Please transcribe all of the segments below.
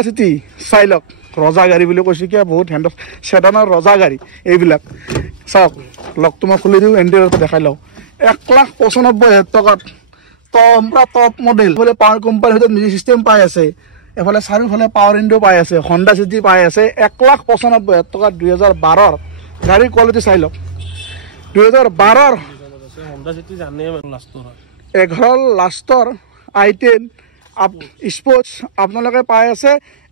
city চাই লওক ৰজা গাড়ী বুলি কৈছোঁ কিয় বহুত হেণ্ড চেডানৰ ৰজা গাড়ী এইবিলাক চাওক লকটো মই খুলি দিওঁ এণ্টেৰিয়ৰটো দেখাই লওঁ 1,95,000 টকাত টপ মডেল এইফালে পাৱাৰ কোম্পানীৰ ভিতৰত মিউজিক চিষ্টেম পাই আছে এফালে চাৰিওফালে পাৱাৰ উইণ্ডো পাই আছে হণ্ডা চিটি পাই আছে 1,95,000 টকাত 2012 গাড়ীৰ কোৱালিটি চাই লওক 2012 হণ্ডা চিটি জানে লাষ্টৰ 11 লাষ্টৰ i10 স্পোর্টস আপনাদের পাই আছে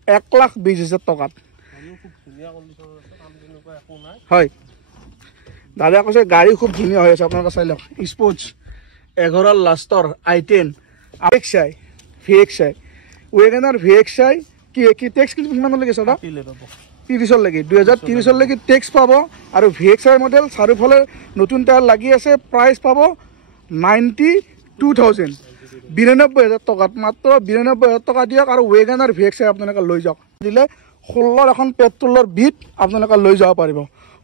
1,20,000 টাকাত হয় দাদা কৈছে গাড়ী খুব ধুনীয়া হৈ আছে আপোনালোকে চাই লওক স্পোর্টস 11 লাষ্টৰ i10 VXI ওয়েগনার VXI কি টেক্স কিমান লাগে দাদা 30 লৈকে 2030 লৈকে টেক্স পাব আৰু VXI মডেল চাৰিওফালে নতুন টায়াৰ লাগি আছে প্ৰাইস পাব 92,000 92,000 টকাত মাত্ৰ 92,000 টকা দিয়ক আৰু ওয়েগনাৰ VXI আপোনালোকে লৈ যাওক দিলে 16 এখন পেট্ৰলৰ বিট আপোনালোকে লৈ যাব পাৰিব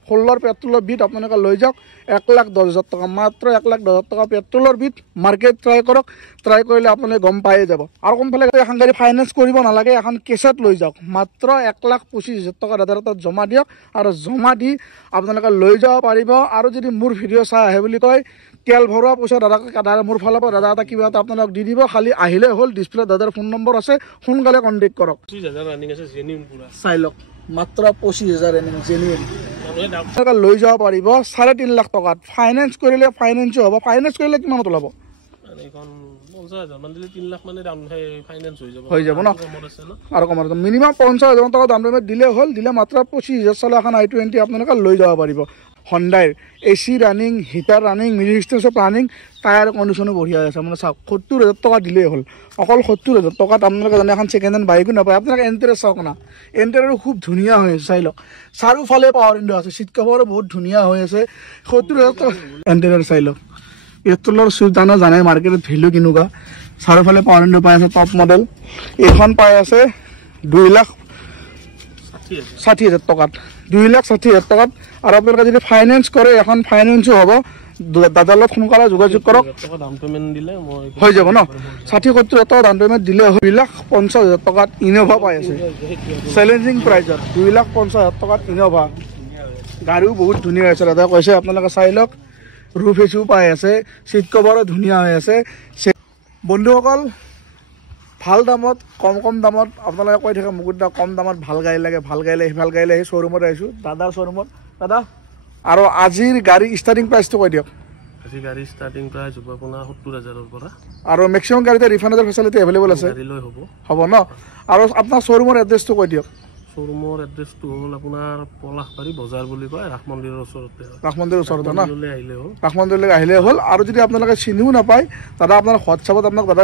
16 পেট্ৰলৰ বিট আপোনালোকে লৈ যাওক 1,10,000 টকা মাত্ৰ 1,10,000 টকা পেট্ৰলৰ বিট মাৰ্কেট ট্ৰাই কৰক ট্ৰাই কৰিলে আপোনালোকে গম পায়ে যাব আৰু কোনফালে এখন গাড়ী ফাইনেন্স কৰিব নালাগে এখন কেছত লৈ যাওক মাত্ৰ 1,25,000 টকা দাদাৰ তাত জমা দিয়ক আৰু জমা দি আপোনালোকে লৈ যাব পাৰিব আৰু যদি মোৰ ভিডিঅ' চাই আহে বুলি কয় তেল ভৰোৱা পইচা দাদা মোৰ ফালৰ পৰা দাদা এটা কিবা এটা আপোনালোক দি দিব খালি আহিলে হ'ল ডিসপ্লে দাদাৰ ফোন নম্বৰ আছে সোনকালে কন্টেক্ট কৰক 25,000 ৰানিং আছে জেনুইন পুৰা চাই লওক মাত্ৰ 25,000 ৰানিং জেনুইন আপোনালোকে লৈ যাব পাৰিব 3.5 লাখ টকাত ফাইনেন্স কৰিলে ফাইনেন্সো হ'ব ফাইনেন্স কৰিলে কিমানত ওলাব এখন 50,000 মান দিলে 3 লাখ মানে ডাউন ফাইনেন্স হৈ যাব ন আৰু কমাৰ মিনিমাম 50,000 টকা ডাউন পেমেণ্ট দিলে হ'ল দিলে মাত্ৰ 25,000 চলা এখন i20 আপোনালোকে লৈ যাব পাৰিব হণ্ডাৰ AC running heater running music system সব ৰানিং টায়াৰ কণ্ডিশ্যনো বঢ়িয়া আছে মানে চাওক 70,000 টকা দিলেই হ'ল অকল 70,000 টকাত আপোনালোকে জানে এখন ছেকেণ্ড হেণ্ড বাইকো নাপায় আপোনালোকে এণ্টেৰিয়ৰ চাওক না এণ্টেৰিয়ৰ খুব ধুনীয়া হৈ আছে চাই লওক চাৰিওফালে পাৱাৰ উইণ্ডো আছে চিট কভাৰো বহুত ধুনীয়া হৈ আছে 70,000 টকা এণ্টেৰিয়ৰ চাই লওক পেট্ৰলৰ সুইফ্ট জানে মাৰ্কেটত ভেলু কেনেকুৱা চাৰিওফালে পাৱাৰ উইণ্ডো পাই আছে টপ মডেল এইখন পাই আছে 2,60,000 টকাত 2,60,000 টকাত আৰু আপোনালোকে যদি ফাইনেন্স কৰে এখন ফাইনেন্সো হ'ব দাদাৰ লগত সোনকালে যোগাযোগ কৰক ডাউন পেমেণ্ট দিলে হৈ যাব ন 60-70,000 টকা ডাউন পেমেণ্ট দিলে 2,50,000 টকাত ইনোভা পাই আছে চেলেঞ্জিং প্ৰাইজত 2,50,000 টকাত ইনোভা গাড়ীও বহুত ধুনীয়া হৈছে দাদা কৈছে আপোনালোকে চাই লওক ৰূফ এচিও পাই আছে চিট কভাৰো ধুনীয়া হৈ আছে বন্ধুসকল ভাল দামত কম দামত আপোনালোকে কৈ থাকে মোক কম দামত ভাল গাড়ী লাগে সিফাল গাড়ী লাগে শ্ব'ৰুমত আহিছোঁ দাদাৰ শ্ব'ৰুমত দাদা আৰু আজিৰ গাড়ী ষ্টাৰ্টিং প্ৰাইচটো কৈ দিয়ক আজি গাড়ী ষ্টাৰ্টিং প্ৰাইচ হ'ব আপোনাৰ 70,000 ৰ পৰা আৰু মেক্সিমাম গাড়ীতে ৰিফাণ্ডৰ ফেচিলিটি এভেইলেবল আছে গাড়ীলৈ হ'ব ন আৰু আপোনাৰ শ্ব'ৰুমৰ এড্ৰেছটো কৈ দিয়ক শ্ব'ৰুমৰ এড্ৰেছটো হ'ল আপোনাৰ পলাশবাৰী বজাৰ বুলি কয় ৰাস মন্দিৰৰ ওচৰতে ৰাস মন্দিৰৰ ওচৰতে ন আহিলে হ'ল ৰাস মন্দিৰলৈ আহিলে হ'ল আৰু যদি আপোনালোকে চিনিও নাপায় দাদা আপোনাৰ হোৱাটছআপত আপোনাক দাদা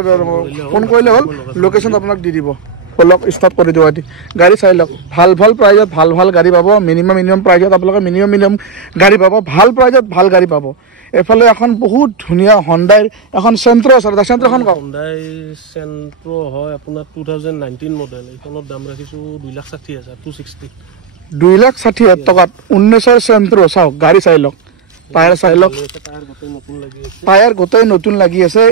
ফোন কৰিলে হ'ল লোকেশ্যন আপোনাক দি দিব বলক ষ্টাৰ্ট কৰি দিওঁ গাড়ী চাই লওক ভাল প্ৰাইজত ভাল গাড়ী পাব মিনিমাম প্ৰাইজত আপোনালোকে মিনিমাম গাড়ী পাব ভাল প্ৰাইজত ভাল গাড়ী পাব এফালে এখন বহুত ধুনীয়া হণ্ডাৰ এখন চেন্ট্ৰ আছে চেন্ট্ৰখন কওক হণ্ডাই চেন্ট্ৰ হয় আপোনাৰ 2019 মডেল এইখনৰ দাম ৰাখিছোঁ 2,60,000 2,60,000 টকাত 19ৰ চেন্ট্ৰ চাওক গাড়ী চাই লওক টায়াৰ চাই লওক টায়াৰ গোটেই নতুন লাগি আছে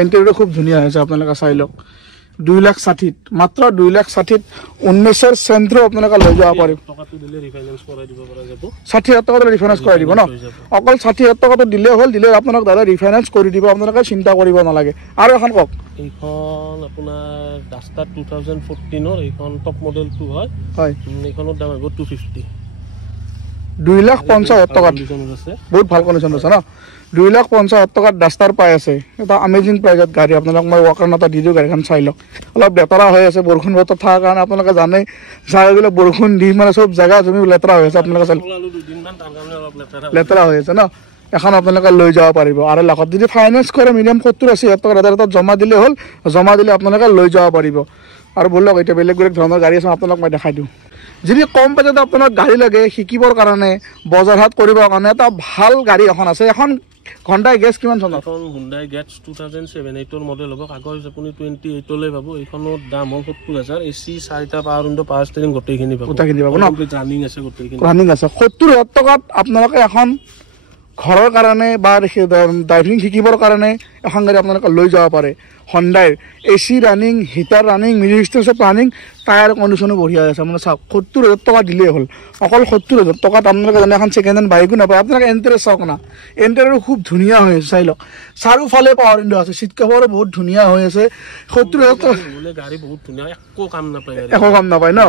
এণ্টেৰিয়ৰ খুব ধুনীয়া হৈছে আপোনালোকে চাই লওক 2,60,000 মাত্ৰ 2,60,000 19ৰ চেন্ট্ৰ আপোনালোকে লৈ যাব পাৰিব 60,000 টকাটো ৰিফাইনেন্স কৰাই দিব ন অকল 60,000 টকাটো দিলে হ'ল দিলে আপোনাক দাদা ৰিফাইনেন্স কৰি দিব আপোনালোকে চিন্তা কৰিব নালাগে আৰু এখন কওক এইখন আপোনাৰ ডাষ্টাৰ 2014ৰ এইখন টপ মডেলটো হয় এইখনৰ দাম হ'ব 2,50,000 টকাত বহুত ভাল কণ্ডিশ্যন আছে ন 2,50,000 টকাত ডাষ্টাৰ পাই আছে এটা আমেজিং প্ৰাইজত গাড়ী আপোনালোক মই ৱাকাৰ এটা দি দিওঁ গাড়ীখন চাই লওক অলপ লেতেৰা হৈ আছে বৰষুণ বতৰ থকাৰ কাৰণে আপোনালোকে জানেই জাগাবিলাক বৰষুণ দি মানে চব জেগা জমি লেতেৰা হৈ আছে আপোনালোকে চাই লেতেৰা হৈ আছে ন এখন আপোনালোকে লৈ যাব পাৰিব আৰু লাখত যদি ফাইনেন্স কৰে মিনিমাম 70,000 টকা দাদাৰ তাত জমা দিলে হ'ল জমা দিলে আপোনালোকে লৈ যাব পাৰিব আৰু বলক এতিয়া বেলেগ ধৰণৰ গাড়ী আছে আপোনালোক মই দেখাই দিওঁ যদি কম বাজেটত আপোনাক গাড়ী লাগে শিকিবৰ কাৰণে বজাৰ হাট কৰিবৰ কাৰণে এটা ভাল গাড়ী এখন আছে এখন হণ্ডাই গেছ কিমান চনত এখন হণ্ডাই গেছ 2007-8ৰ মডেল হ'ব কাগজ আপুনি 28লৈ পাব এইখনৰ দাম হ'ল 70,000 এচি 4টা পাৱাৰ উইণ্ডো পাৱাৰ ষ্টিয়াৰিং গোটেইখিনি পাব ন ৰানিং আছে গোটেইখিনি 70,000 টকাত আপোনালোকে এখন ঘৰৰ কাৰণে বা ড্ৰাইভিং শিকিবৰ কাৰণে এখন গাড়ী আপোনালোকে লৈ যাব পাৰে হণ্ডাইৰ AC running heater running music system চব ৰানিং টায়াৰ কণ্ডিশ্যনো বঢ়িয়া আছে মানে চাওক 70,000 টকা দিলেই হ'ল অকল 70,000 টকাত আপোনালোকে জানে এখন ছেকেণ্ড হেণ্ড বাইকো নাপায় আপোনালোকে এণ্টাৰেষ্ট চাওক না এণ্টাৰেৰো খুব ধুনীয়া হৈ আছে চাই লওক চাৰিওফালে পাৱাৰ উইণ্ডো আছে চিট কভাৰো বহুত ধুনীয়া হৈ আছে 70,000 টকা গাড়ী বহুত ধুনীয়া একো কাম নাপায় একো কাম নাপায় ন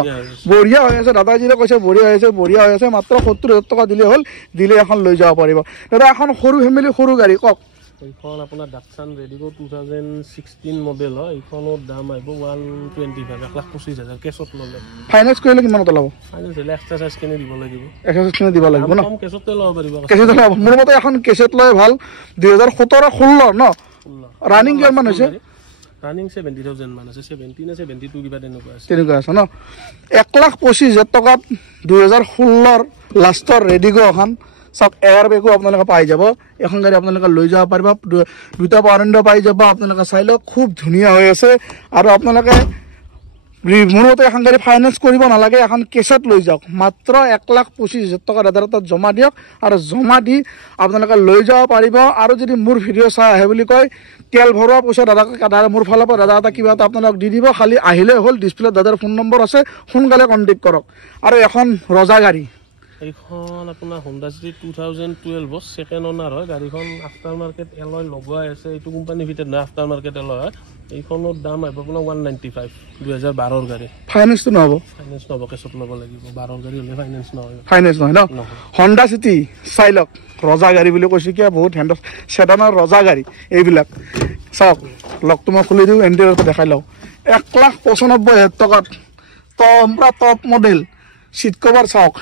বঢ়িয়া হৈ আছে দাদাজিৰে কৈছে বঢ়িয়া হৈ আছে মাত্ৰ 70,000 টকা দিলেই হ'ল দিলে এখন লৈ যাব পাৰিব দাদা এখন সৰু ফেমিলি সৰু গাড়ী কওক এইখন আপোনাৰ ডাকচান ৰেডিগো 2016 মডেল হয় এইখনৰ দাম আহিব 125 1,25,000 কেছত ল'লে ফাইনেন্স কৰিলে কিমানত ওলাব ফাইনেন্স হ'লে এক্সট্ৰা চাৰ্জ কিনি দিব লাগিব দিব লাগিব ন কম কেছতে ল'ব পাৰিব কেছত ল'ব মোৰ মতে এখন কেছত লৈ ভাল 2017-16 ন ৰানিং কিমান হৈছে ৰানিং 70,000 মান আছে 70 নে 72 কিবা তেনেকুৱা আছে ন 1,25,000 টকাত 2016 লাষ্টৰ ৰেডিগো এখন সব এয়াৰ বেগো আপোনালোকে পাই যাব এখন গাড়ী আপোনালোকে লৈ যাব পাৰিব দুটা পাৱাৰ উইণ্ডো পাই যাব আপোনালোকে চাই লওক খুব ধুনীয়া হৈ আছে আৰু আপোনালোকে মোৰ মতে এখন গাড়ী ফাইনেন্স কৰিব নালাগে এখন কেছত লৈ যাওক মাত্ৰ 1,25,000 টকা দাদাৰ তাত জমা দিয়ক আৰু জমা দি আপোনালোকে লৈ যাব পাৰিব আৰু যদি মোৰ ভিডিঅ' চাই আহে বুলি কয় তেল ভৰোৱা পইচা দাদা মোৰ ফালৰ পৰা দাদা এটা কিবা এটা আপোনালোক দি দিব খালি আহিলে হ'ল ডিছপ্লেত দাদাৰ ফোন নম্বৰ আছে সোনকালে কণ্টেক্ট কৰক আৰু এখন ৰজা গাড়ী এইখন আপোনাৰ Honda City 2012 সেকেন্ড ওনাৰ হয় গাড়ীখন আফটাৰ মাৰ্কেট এলয় লগোৱা আছে এইটো কোম্পানীৰ ভিতৰত না আফটাৰ মাৰ্কেট এলয় হয় এইখনৰ দাম আহিব আপোনাৰ 195 2012 গাড়ী ফাইনেন্সটো নহব ফাইনেন্স নহব কেছত ল'ব লাগিব 12 গাড়ী হ'লে ফাইনেন্স নহয় ফাইনেন্স নহয় ন Honda City চাই লওক ৰজা গাড়ী বুলি কৈছে কি বহুত হেণ্ড সেডানৰ ৰজা গাড়ী এইবিলাক চাওক লকটো মই খুলি দিওঁ এণ্টাৰিয়ৰটো দেখাই লওঁ 1,95,000 টকাত টপ মডেল সিট কভাৰ চাওক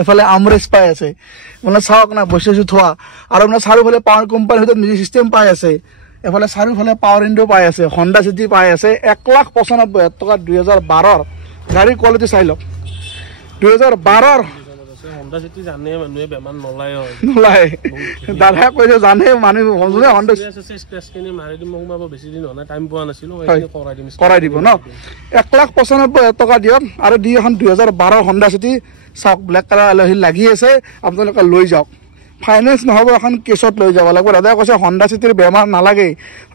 এফালে আমৰেজ পাই আছে মানে চাওক না বস্তু থোৱা আৰু মানে চাৰিওফালে পাৱাৰ কোম্পানীৰ ভিতৰত মিউজিক চিষ্টেম পাই আছে এফালে চাৰিওফালে পাৱাৰ উইণ্ডো পাই আছে Honda City পাই আছে 1,95,000 টকা 2012 গাড়ী কোৱালিটি চাই লওক 2012 Honda City জানে মানুহে বেমান নলায় দাদা কৈছে জানে মানুহ হজুনে Honda স্ক্ৰেচ কিনি মাৰি দিম মই বেছি দিন হোৱা নাই টাইম পোৱা নাছিলো কৰাই দিব ন 1,95,000 টকা দিয়ক আৰু দি এখন 2012 Honda City চাওক ব্লেক কালাৰ আলহী লাগি আছে আপোনালোকে লৈ যাওক ফাইনেন্স নহ'ব এখন কেছত লৈ যাব লাগিব দাদাই কৈছে Honda Cityৰ বেমাৰ নালাগে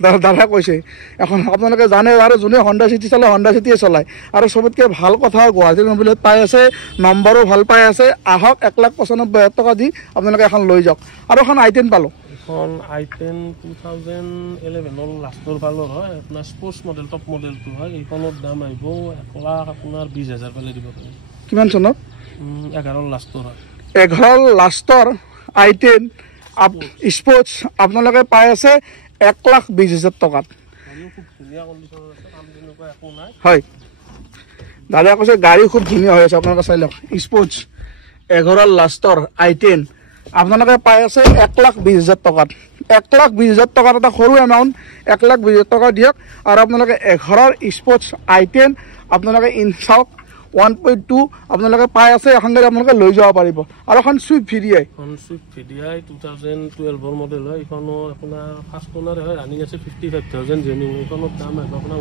দাদা কৈছে এখন আপোনালোকে জানে আৰু যোনে Honda City চলায় Honda Cityয়ে চলায় আৰু চবতকৈ ভাল কথা গুৱাহাটীৰ মোবাইলত পাই আছে নম্বৰো ভাল পাই আছে আহক 1,95,000 টকা দি আপোনালোকে এখন লৈ যাওক আৰু এখন i10 পালোঁ এখন i10 2011 লাষ্টৰ ফালৰ হয় আপোনাৰ স্পৰ্টছ মডেল টপ মডেলটো হয় এইখনৰ দাম আহিব 1,00,000 আপোনাৰ 20,000 পালে দিব পাৰিব কিমান চনত 11 লাষ্টৰ হয় 11 লাষ্টৰ i10 স্পৰ্টছ আপোনালোকে পাই আছে 1,20,000 টকাত হয় দাদা কৈছে গাড়ী খুব ধুনীয়া হৈ আছে আপোনালোকে চাই লওক স্পৰ্টছ 11 লাষ্টৰ i10 আপোনালোকে পাই আছে 1,20,000 টকাত 1,20,000 টকাত এটা সৰু এমাউণ্ট 1,20,000 টকা দিয়ক আৰু আপোনালোকে 11 স্পৰ্টছ i10 আপোনালোকে চাওক 1.2 আপোনালোকে পাই আছে এখন গাড়ী আপোনালোকে লৈ যাব পাৰিব আৰু এখন সুইফ্ট VDI 2012 মডেল হয় এইখনৰ আপোনাৰ ফাৰ্ষ্ট ওনাৰ হয় ৰানিং আছে 55,000 জেনুইন এইখনৰ দাম আহিব আপোনাৰ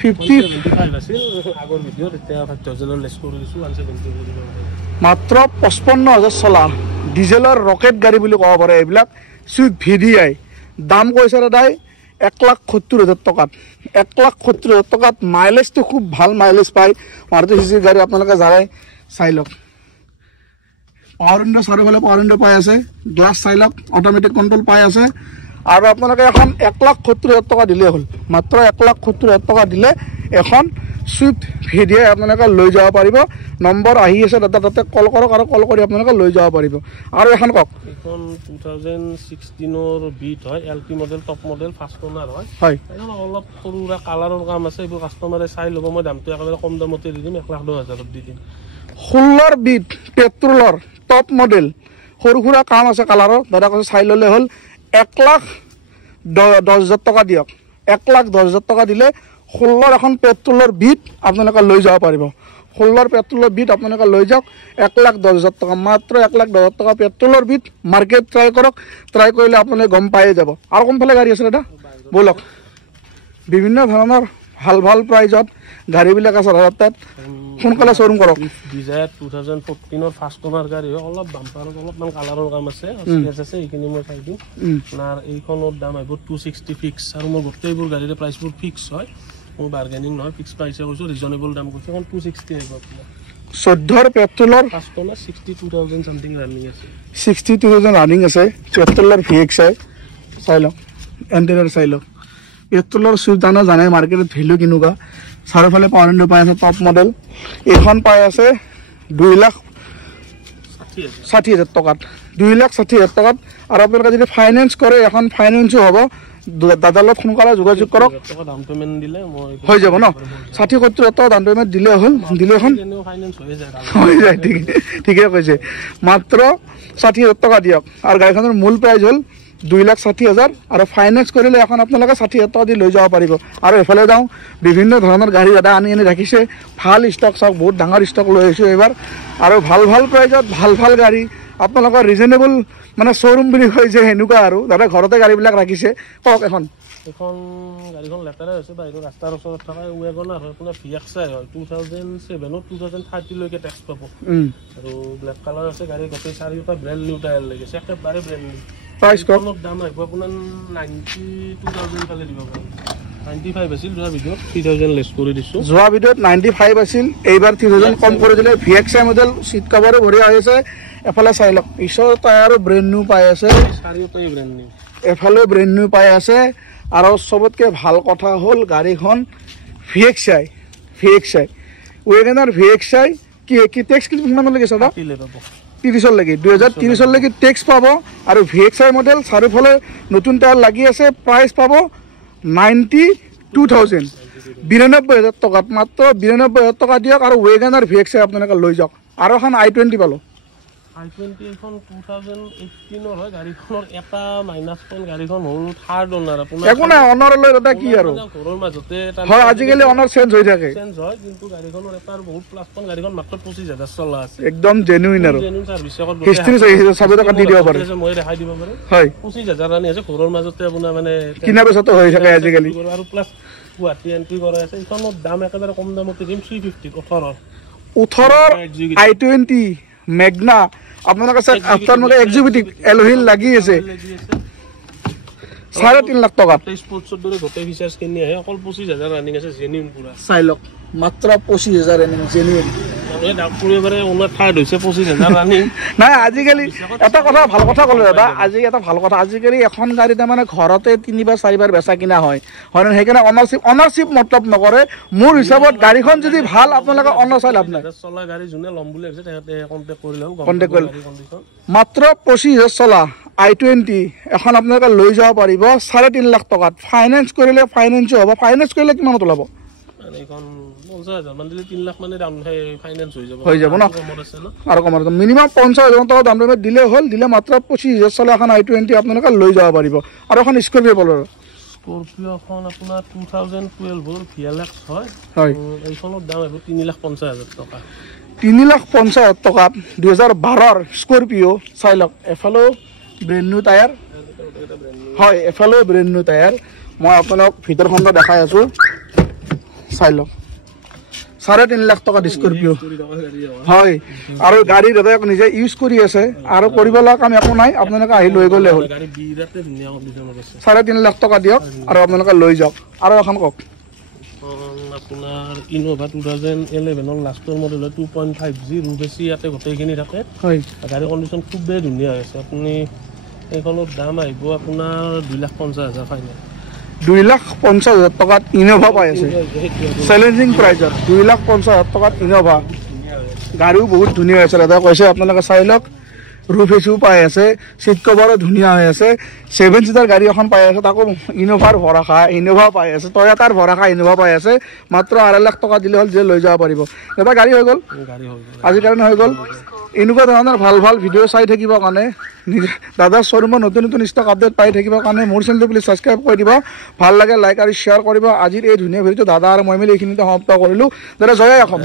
175 আছিল আগৰ ভিডিঅ'ত এতিয়া 5,000 লেছ কৰি দিছোঁ 170 মাত্ৰ 55,000 চলা ডিজেলৰ ৰকেট গাড়ী বুলি ক'ব পাৰে এইবিলাক সুইফ্ট VDI দাম কৈছে দাদাই 1,70,000 টকাত 1,70,000 টকাত মাইলেজটো খুব ভাল মাইলেজ পায় মাৰুতি সুজুকি গাড়ী আপোনালোকে জানে চাই লওক পাৱাৰ উইণ্ডো চাৰিওফালে পাৱাৰ উইণ্ডো পাই আছে গ্লাছ চাই লওক অট'মেটিক কণ্ট্ৰল পাই আছে আৰু আপোনালোকে এখন 1,70,000 টকা দিলেই হ'ল মাত্ৰ 1,70,000 টকা দিলে এখন সুইফ্ট VDI আপোনালোকে লৈ যাব পাৰিব নম্বৰ আহি আছে দাদা তাতে কল কৰক আৰু কল কৰি আপোনালোকে লৈ যাব পাৰিব আৰু এখন কওক এইখন 2016 বিট হয় LT model top model first owner হয় এখন অলপ সৰু কালাৰৰ কাম আছে এইবোৰ কাষ্টমাৰে চাই ল'ব মই দামটো একেবাৰে কম দামতে দি দিম 1,10,000 দি দিম 16 বিট পেট্ৰলৰ টপ মডেল সৰু সুৰা কাম আছে কালাৰৰ দাদা কৈছে চাই ল'লে হ'ল 1,10,000 টকা দিয়ক 1,10,000 টকা দিলে 16 এখন পেট্ৰলৰ বিট আপোনালোকে লৈ যাব পাৰিব 16 পেট্ৰলৰ বিট আপোনালোকে লৈ যাওক 1,10,000 টকা মাত্ৰ 1,10,000 টকা পেট্ৰলৰ বিট মাৰ্কেট ট্ৰাই কৰক ট্ৰাই কৰিলে আপোনালোকে গম পায়ে যাব আৰু কোনফালে গাড়ী আছে দাদা ব'লক বিভিন্ন ধৰণৰ ভাল ভাল প্ৰাইজত গাড়ীবিলাক আছে দাদাৰ তাত সোনকালে শ্ব'ৰুম কৰক ডিজায়াৰ 2014 ফাৰ্ষ্ট ওনাৰ গাড়ী হয় অলপ বাম্পাৰত অলপমান কালাৰৰ কাম আছে স্কেচ আছে এইখিনি মই চাই দিম আপোনাৰ এইখনৰ দাম আহিব 260 ফিক্স আৰু মোৰ গোটেইবোৰ গাড়ীৰে প্ৰাইচবোৰ ফিক্স হয় মোৰ বাৰ্গেনিং নহয় ফিক্স প্ৰাইচে কৈছোঁ ৰিজনেবল দাম কৈছোঁ এখন 260 আহিব আপোনাৰ 14ৰ পেট্ৰলৰ ফাৰ্ষ্ট ওনাৰ 62000 সামথিং ৰানিং আছে 62000 ৰানিং আছে পেট্ৰলৰ VXI চাই লওক এণ্টেৰিয়ৰ চাই লওক পেট্ৰলৰ চুইফ্ট জানে মাৰ্কেটত ভেলু কেনেকুৱা চাৰিওফালে পাৱাৰ উইণ্ডো পাই আছে টপ মডেল এইখন পাই আছে 2,60,000 টকাত 2,60,000 টকাত আৰু আপোনালোকে যদি ফাইনেন্স কৰে এখন ফাইনেন্সো হ'ব দাদাৰ লগত সোনকালে যোগাযোগ কৰক ডাউন পেমেণ্ট দিলে মই হৈ যাব ন 60-70 টকা ডাউন পেমেণ্ট দিলে হ'ল দিলে এখন হৈ যায় ঠিকে কৈছে মাত্ৰ 60,000 টকা দিয়ক আৰু গাড়ীখনৰ মূল প্ৰাইচ হ'ল 2,60,000 আৰু ফাইনেন্স কৰিলে এখন আপোনালোকে 60,000 টকা দি লৈ যাব পাৰিব আৰু এফালে যাওঁ বিভিন্ন ধৰণৰ গাড়ী দাদা আনি ৰাখিছে ভাল ষ্টক চাওক বহুত ডাঙৰ ষ্টক লৈ আহিছোঁ এইবাৰ আৰু ভাল ভাল প্ৰাইজত ভাল ভাল গাড়ী আপোনালোকৰ ৰিজনেবল মানে শ্ব'ৰুম বুলি কয় যে সেনেকুৱা আৰু দাদা ঘৰতে গাড়ীবিলাক ৰাখিছে কওক এখন গাড়ীখন লেটাৰে হৈছে বাহিৰৰ ৰাস্তাৰ ওচৰত থকা ৱেগনাৰ হয় আপোনাৰ VXI হয় 2007 2030 লৈকে টেক্স পাব আৰু ব্লেক কালাৰ আছে গাড়ী গোটেই চাৰিওটা ব্ৰেণ্ড নিউ টায়াৰ লাগিছে একেবাৰে ব্ৰেণ্ড নিউ প্ৰাইচ কওক দাম আহিব আপোনাৰ 92,000 ফালে দিব পাৰিম 95 আছিল যোৱা ভিডিঅ'ত 3000 লেছ কৰি দিছোঁ যোৱা ভিডিঅ'ত 95 আছিল এইবাৰ 3000 কম কৰি দিলে VXI মডেল চিট কভাৰো বঢ়িয়া হৈছে এফালে চাই লওক পিছৰ টায়াৰো ব্ৰেণ্ড নিউ পাই আছে চাৰিওটাই ব্ৰেণ্ড নিউ এফালে ব্ৰেণ্ড নিউ পাই আছে আৰু চবতকৈ ভাল কথা হ'ল গাড়ীখন VXI ৱেগনাৰ VXI কি টেক্স কিমানলৈকে চাবা 30লৈকে 2030লৈকে টেক্স পাব আৰু VXI মডেল চাৰিওফালে নতুন টায়াৰ লাগি আছে প্ৰাইচ পাব 92,000 92,000 টকাত মাত্ৰ 92,000 টকা দিয়ক আৰু ৱেগনাৰ VXI আপোনালোকে লৈ যাওক আৰু এখন I20 পালোঁ I20 এখন 2018 হয় গাড়ীখনৰ এটা মাইনাছ পইণ্ট গাড়ীখন হ'ল থাৰ্ড অনাৰ আপোনাৰ একো নাই অনাৰ লৈ দাদা কি আৰু ঘৰৰ মাজতে হয় আজিকালি অনাৰ চেঞ্জ হৈ থাকে চেঞ্জ হয় কিন্তু গাড়ীখনৰ এটা বহুত প্লাছ পইণ্ট গাড়ীখন মাত্ৰ 25,000 চলা আছে একদম জেনুইন আৰু জেনুইন সাৰ্ভিস হিষ্ট্ৰী চাবি টকা দি দিব পাৰে মই দেখাই দিব পাৰে হয় 25,000 ৰানি আছে ঘৰৰ মাজতে আপোনাৰ মানে কিনা বেচাটো হৈ থাকে আজিকালি আৰু প্লাছ গুৱাহাটী এন্ট্ৰি কৰা আছে এইখনৰ দাম একেবাৰে কম দামতে দিম 350 18ৰ I20 মেগনা আপোনালোকে চাওক আফটাৰ মাৰ্কেট এক্সিকিউটিভ এলহিল লাগি আছে 3.5 লাখ টকা স্পৰ্টছৰ দৰে গোটেই ফিচাৰ্ছ কিনি আহে অকল 25,000 ৰানিং আছে জেনুইন পুৰা চাই লওক মাত্ৰ 25,000 ৰানিং জেনুইন মানুহে দাম কৰিবাৰে ওনাৰ থাৰ্ড হৈছে 25,000 ৰানিং নাই আজিকালি এটা কথা ভাল কথা ক'লে দাদা আজি এটা ভাল কথা আজিকালি এখন গাড়ী তাৰমানে ঘৰতে 3 বা 4 বাৰ বেচা কিনা হয় হয়নে সেইকাৰণে অনাৰশ্বিপ মতলব নকৰে মোৰ হিচাপত গাড়ীখন যদি ভাল আপোনালোকে অনাৰ চাই লাভ নাই চলা গাড়ী যোনে ল'ম বুলি ভাবিছে তেখেতে কণ্টেক্ট কৰি লওক মাত্ৰ 25,000 চলা I20 এখন আপোনালোকে লৈ যাব পাৰিব 3.5 লাখ টকাত ফাইনেন্স কৰিলে ফাইনেন্সো হ'ব ফাইনেন্স কৰিলে কিমানত ওলাব এইখন 50,000 মান দিলে 3 লাখ মানে ডাউন ফাইনেন্স হৈ যাব ন আৰু কমাৰ মিনিমাম 50,000 টকা ডাউন পেমেণ্ট দিলে হ'ল দিলে মাত্ৰ 25,000 চলা এখন I20 আপোনালোকে লৈ যাব পাৰিব আৰু এখন স্কৰপিঅ' বলেৰ স্কৰপিঅ'খন আপোনাৰ 2012 VLX হয় এইখনৰ দাম আহিব 3,50,000 টকা 3,50,000 টকাত 2012ৰ স্কৰপিঅ' চাই লওক এফালেও ব্ৰেণ্ড নিউ টায়াৰ হয় এফালেও ব্ৰেণ্ড নিউ টায়াৰ মই আপোনাক ভিতৰখন দেখাই আছোঁ চাই লওক 3.5 লাখ টকা স্কৰপিঅ' হয় আৰু গাড়ী দাদাক নিজে ইউজ কৰি আছে আৰু কৰিব লগা কাম একো নাই আপোনালোকে আহি লৈ গ'লে হ'ল 3.5 লাখ টকা দিয়ক আৰু আপোনালোকে লৈ যাওক আৰু এখন কওক আপোনাৰ ইনোভা 2011ৰ লাষ্টৰ মডেল 2.5G ৰূপ এচি ইয়াতে গোটেইখিনি থাকে হয় গাড়ীৰ কণ্ডিশ্যন খুবেই ধুনীয়া হৈছে আপুনি এইখনৰ দাম আহিব আপোনাৰ 2,50,000 ফাইনেল 2,50,000 টকাত ইনোভা পাই আছে চেলেঞ্জিং প্ৰাইজত 2,50,000 টকাত ইনোভা গাড়ীও বহুত ধুনীয়া হৈছে দাদা কৈছে আপোনালোকে চাই লওক ৰূফ এচিও পাই আছে চিট কভাৰো ধুনীয়া হৈ আছে 7 চিটাৰ গাড়ী এখন পাই আছে তাকো ইনোভাৰ ভৰসা ইনোভা পাই আছে টয়োটাৰ ভৰসা ইনোভা পাই আছে মাত্ৰ 2.5 লাখ টকা দিলে হ'ল যে লৈ যাব পাৰিব দাদা গাড়ী হৈ গ'ল আজিৰ কাৰণে হৈ গ'ল এনেকুৱা ধৰণৰ ভাল ভাল ভিডিঅ' চাই থাকিবৰ কাৰণে দাদাৰ শ্ব'ৰুমত নতুন নতুন ষ্টক আপডেট পাই থাকিবৰ কাৰণে মোৰ চেনেলটো প্লিজ ছাবস্ক্ৰাইব কৰি দিব ভাল লাগে লাইক আৰু শ্বেয়াৰ কৰিব আজিৰ এই ধুনীয়া ভিডিঅ'টো দাদা আৰু মই মিলি এইখিনিতে সমাপ্ত কৰিলোঁ দাদা জয় অসম